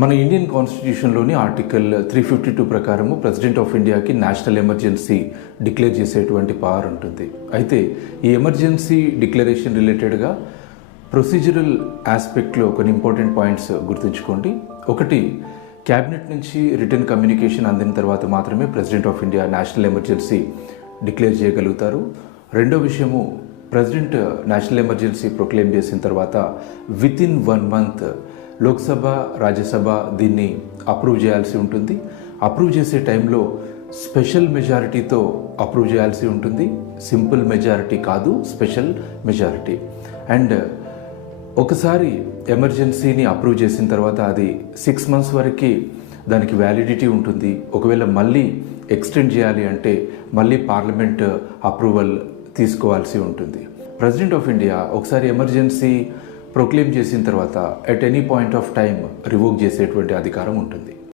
మన Indian కాన్స్టిట్యూషన్లోని article 352 ప్రకారము president of ఇండియాకి నేషనల్ ఎమర్జెన్సీ డిక్లేర్ చేసేటువంటి పవర్ ఉంటుంది. అయితే ఈ ఎమర్జెన్సీ డిక్లరేషన్ రిలేటెడ్గా ప్రొసీజరల్ ఆస్పెక్ట్లో కొన్ని ఇంపార్టెంట్ పాయింట్స్ గుర్తుంచుకోండి. ఒకటి, క్యాబినెట్ నుంచి రిటర్న్ కమ్యూనికేషన్ అందిన తర్వాత మాత్రమే president of India national emergency declare చేయగలుగుతారు. రెండో విషయము, ప్రెసిడెంట్ నేషనల్ ఎమర్జెన్సీ ప్రొక్లెయిమ్ చేసిన తర్వాత వితిన్ 1 month లోక్సభ, రాజ్యసభ దీన్ని అప్రూవ్ చేయాల్సి ఉంటుంది. అప్రూవ్ చేసే టైంలో స్పెషల్ మెజారిటీతో అప్రూవ్ చేయాల్సి ఉంటుంది. సింపుల్ మెజారిటీ కాదు, స్పెషల్ మెజారిటీ. అండ్ ఒకసారి ఎమర్జెన్సీని అప్రూవ్ చేసిన తర్వాత అది 6 months వరకు దానికి వ్యాలిడిటీ ఉంటుంది. ఒకవేళ మళ్ళీ ఎక్స్టెండ్ చేయాలి అంటే మళ్ళీ పార్లమెంట్ అప్రూవల్ తీసుకోవాల్సి ఉంటుంది. ప్రెసిడెంట్ ఆఫ్ ఇండియా ఒకసారి ఎమర్జెన్సీ ప్రొక్లెయిమ్ చేసిన తర్వాత at any point of time revoke చేసేటువంటి అధికారం ఉంటుంది.